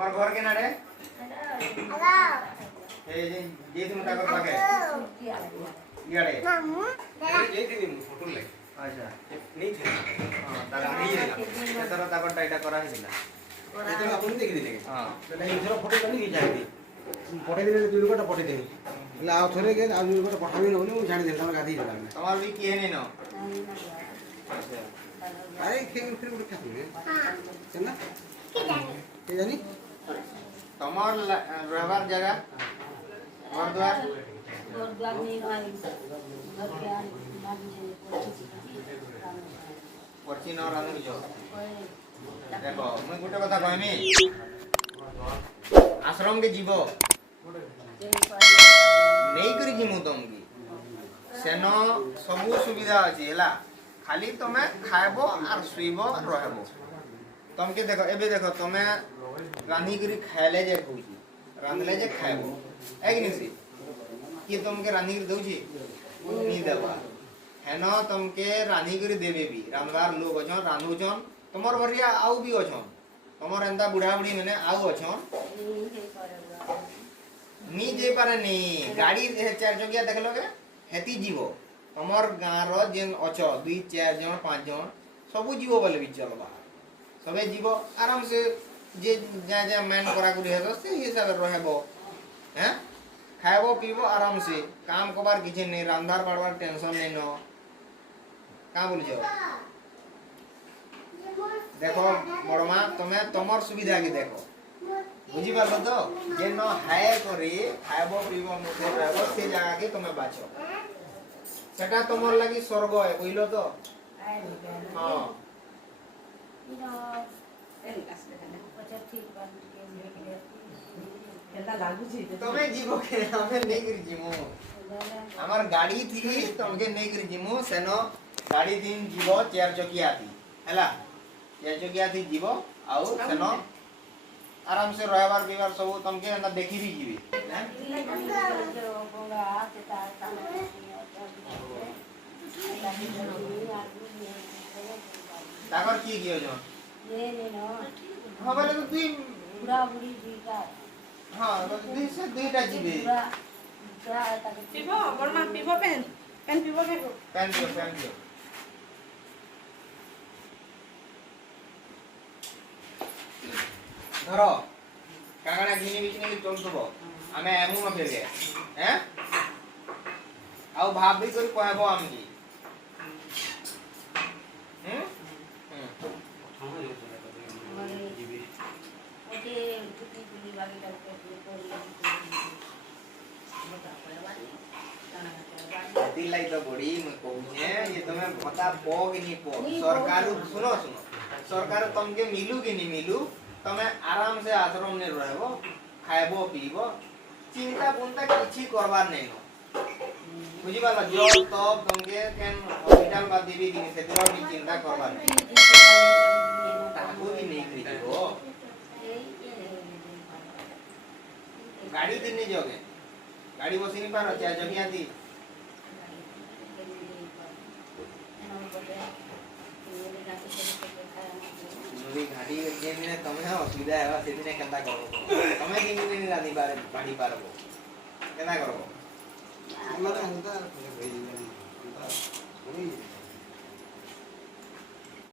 তোমার ঘর কেনা রে এই যে তুমি টাকা পাকে ইয়ারে মামু এই দিন ফটো লাই আচ্ছা নেই থে हां তারা নিয়ে এলা এতরা তাকটা এটা করা হইছিল এতরা আপনি দেখি দিলে हां তাহলে এইথর ফটো বনি কি যাইবি পঠাই দিলে দুই লোকটা পঠাই দেই એટલે આ થોરે કે આ લોકો પઠાવી ન હું જાણી દે તમે ગાધી દેલા તમાર બી કે નહીં નો અરે કે ફિર ઉઠ ખાતી हां કેના કે જાની તમાર રહેવાર જગા ઘરદ્વાર નહીં આવી ઘર કે પરચી ન રાંધી જો देखो मैं गोटे कथा कहमी आश्रम के जीव नहीं करी जिमु तुमकी सेन सब सुविधा अछि हला खाली तमे खाइबो और सुइबो रहबो तुमके देखो एबे देखो तमे रांधी करी खाइले जे कहूची रांधले जे खाइबो एग्निसी कि तुमके रांधी करी दउची नहीं देबा हेनो तुमके रांधी करी देबे भी रांधवार लोग अछन रांधुछन तमर बरिया आउ भी अछन तमर एंता बुढ़ा बुढ़ी माने आउ अछन नी जे पारे नी गाड़ी चार चकिया देखलोगे हेती जीवो तमर गाँव रो जेन अछ 2 4 जन 5 जन सबु जीवो बोले भी चलबा सबे जीवो आराम से जे जा जा मैन करा गुरी हेतो से हिसाब रहबो हैं खाइबो पीबो आराम से काम कबार किछ नहीं रांधार बाड़वार टेंशन नहीं न का बोल जो देखो बड़मा तुम्हें तमर सुविधा के देखो बुझी पालो तो जे न हाय करी खाइबो पीबो मुखे रहबो से जगह के तुम्हें बाछो सेटा तमर लागि स्वर्ग है कहिलो तो हां तुम्हें जीवो के हमें नहीं करी जीमो हमार गाड़ी थी तुमके नहीं करी जीमो सेनो गाड़ी दिन जीवो चार चकिया थी हैला चार चकिया थी जीवो आउ सेनो आराम से रहबार बीबार सब तुमके एंदा देखि भी जीवी ताकर की कियो जो ये न हां बोले तो तुई बुढ़ा बुढ़ी जी का हां तो दुई से दुईटा जीवे पीबो बड़मा पीबो पेन पीबो पेन पियो धरो कागड़ा घिनी बिचनी चल थबो हमें एमु न फेरगे हैं आउ भाव भी कर कहबो हमकी ओके टुटी पुली वाली डॉक्टर दिलाई तो बड़ी मैं कहूं ये तुम्हें पता पो कि नहीं पो सरकार सुनो सरकार तुमके मिलू कि नहीं मिलू तमे आराम से आश्रम ने रहबो खाइबो पीबो चिंता पुंता किछि करबार नहीं न बुझी बाला जो तब तुमके केन हॉस्पिटल बा देबी कि नहीं सेतिर भी चिंता करबार नहीं ताकू भी नहीं करिबो गाड़ी दिन नहीं जोगे गाड़ी बसी नहीं पारो चार जगिया थी नदी घाटी जे ने तमे असुविधा हेबा से दिने केनता करबो तमे दिन दिन रानी बारे बाड़ी पारबो केना करबो हमरा त